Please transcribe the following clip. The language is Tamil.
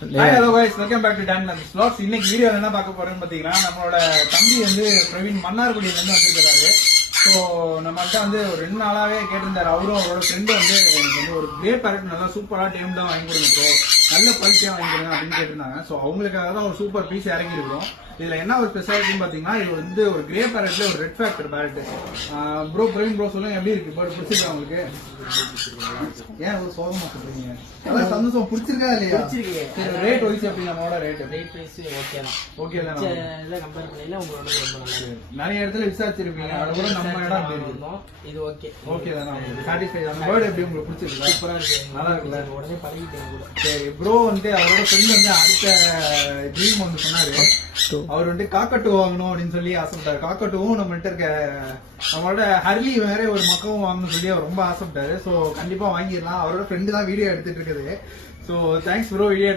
Hello guys welcome back to Don logs vlogs. இன்னைக்கு வீடியோ என்ன பார்க்க போறோம்னு பாத்தீங்கன்னா நம்மளோட தம்பி வந்து பிரவீன் மன்னார்குடியில இருந்து வந்திருக்காரு. ஸோ நம்மள்ட்ட வந்து ஒரு 2 நாளாவே கேட்டிருந்தாரு. அவரும் அவரோட ஃப்ரெண்டு வந்து எனக்கு வந்து ஒரு கிரே பேரட் நல்லா சூப்பரா டேம்டா வாங்கி கொடுங்க ப்ரோ, நல்ல குவாலிட்டியா வாங்கி கொடுங்க அப்படின்னு கேட்டிருந்தாங்க. ஸோ அவங்களுக்காக தான் ஒரு சூப்பர் பீஸ் இறங்கி இருக்கிறோம். இதுல என்ன ஒரு ஸ்பெஷாலிட்டின்னு பாத்தீங்கன்னா இது வந்து ஒரு கிரே பேரட்ல ஒரு red factor parrot. Bro Praveen bro சொல்லுங்க எப்படி இருக்கு பேர்ட்? பிடிச்சிருக்கா உங்களுக்கு? ஏன் ஒரு சோகமா சொல்றீங்க? நல்லா சந்தோஷம் பிடிச்சிருக்கா இல்லையா? சரி ரேட் வைஸ் எப்படி நம்மளோட ரேட் வைஸ் ஓகே தான். ஓகே தான். இல்ல கம்பேர் பண்ணல உங்களோட ரொம்ப நல்லா இருக்கு. நிறைய இடத்துல விசாரிச்சிருப்பீங்க, அத கூட நம்ம இடம் தெரியும். இது ஓகே ஓகே தான். சாட்டிஸ்ஃபை. அந்த பேர்ட் எப்படி உங்களுக்கு பிடிச்சிருக்கா? சூப்பரா இருக்கு, நல்லா இருக்குல்ல? உடனே பழகிட்டேன் கூட. சரி ப்ரோ வந்து அவரோட ஃப்ரெண்ட் வந்து அடுத்த ட்ரீம் வந்து சொன்னாரு. அவர் வந்து காக்கட்டு வாங்கணும் அப்படின்னு சொல்லி ஆசைப்பட்டாரு. காக்கட்டுவும் நம்மள்ட்ட இருக்க நம்மளோட ஹர்லி வேற ஒரு மக்கவும் வாங்கணும்னு சொல்லி அவர் ரொம்ப ஆசைப்பட்டாரு. ஸோ கண்டிப்பா வாங்கிடலாம். அவரோட ஃப்ரெண்டு தான் வீடியோ எடுத்துட்டு இருக்குது. So thanks bro video